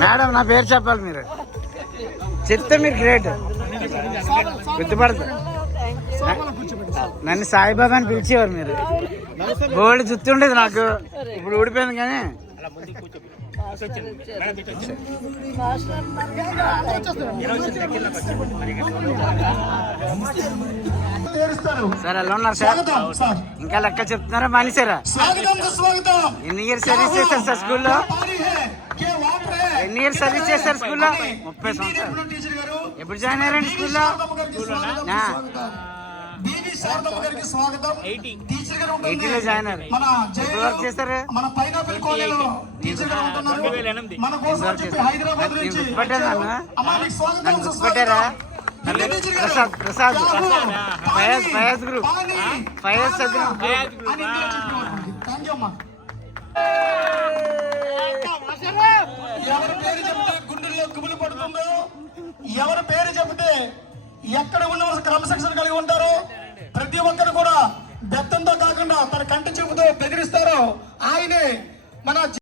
Madam నా పేరు చెప్పాలి, మీరు చెప్తే మీరు గ్రేట్ గుర్తుపడతారు. నన్ను సాయిబాబా అని పిలిచేవారు మీరు. గోల్డ్ జుత్తు ఉండేది నాకు, ఇప్పుడు ఊడిపోయింది. కానీ సార్ ఎలా ఉన్నారు సార్? ఇంకా లెక్క చెప్తున్నారా మానేశారా? ఎన్ని ఇయర్స్ సర్వీస్ చేశారు సార్ స్కూల్లో? ఎన్ని ఇయర్స్ సర్వీస్ చేశారు స్కూల్లో? 30 సంవత్సరాలు. ఎప్పుడు జాయిన్ అయ్యారండి స్కూల్లో? 80లో జాయిన్ అయ్యారు. ఎప్పుడు వర్క్ చేశారు? గుర్తుపట్టారా? నన్ను గుర్తుపట్టారా? ప్రసాద్ ఫయాజ్ గ్రూప్, ఫయాజ్ సగ్రం. ఎవరి పేరు చెప్తే గుండెల్లో గుబులు పడుతుందో, ఎవరి పేరు చెబితే ఎక్కడ ఉన్న క్రమశిక్షణ కలిగి ఉంటారో, ప్రతి ఒక్కరు కూడా బెత్తంతో కాకుండా తన కంటి చూపుతో బెదిరిస్తారో ఆయనే మన